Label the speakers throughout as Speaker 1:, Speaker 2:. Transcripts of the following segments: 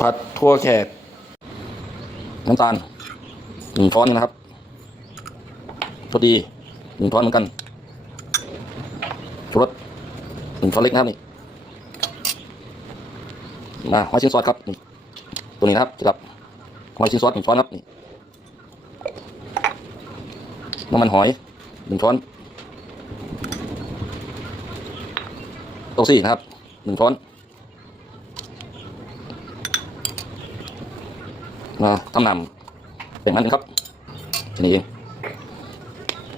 Speaker 1: ผัดทั่วแขก น้ำตาลหนึ่งช้อนนะครับพอดีหนึ่งช้อนเหมือนกันชูรสหนึ่งช้อนเล็กนะครับนี่มาหอยชิ้นซอสครับนี่ตัวนี้นะครับสำหรับหอยชิ้นซอสหนึ่งช้อนครับนี่น้ำมันหอยหนึ่งช้อนโต๊ะสี่นะครับหนึ่งช้อน มาทำนำแป้งมันนะครับนี้เอง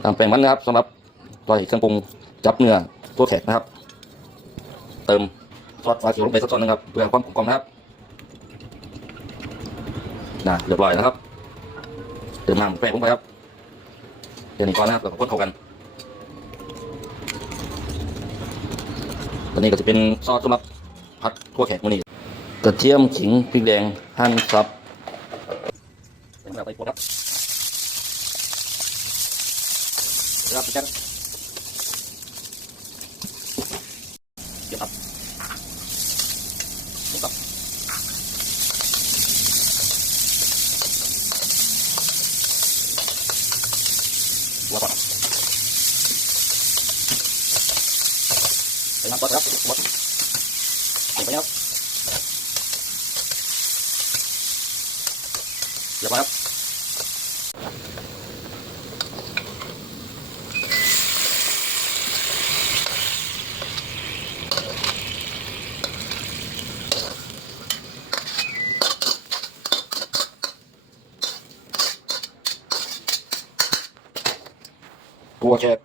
Speaker 1: ทำแป้งมันนะครับสำหรับใส่เครื่องปรุงจับเนื้อตัวแขกนะครับ เติมซอสฟ้าเขียวลงไปสักส่วนนึงครับเพื่อความกลมกล่อมนะครับนะเรียบร้อยนะครับเติมน้ำแป้งลงไปครับเดี๋ยวนี้ก่อนนะครับแล้วก็คนเข้ากันตอนนี้ก็จะเป็นซอสสำหรับผัดทั่วแขกมื้อนี้กระเทียมขิงพริกแดงหั่นสับ เป็นแบบไปปวดครับรับจั Warcap.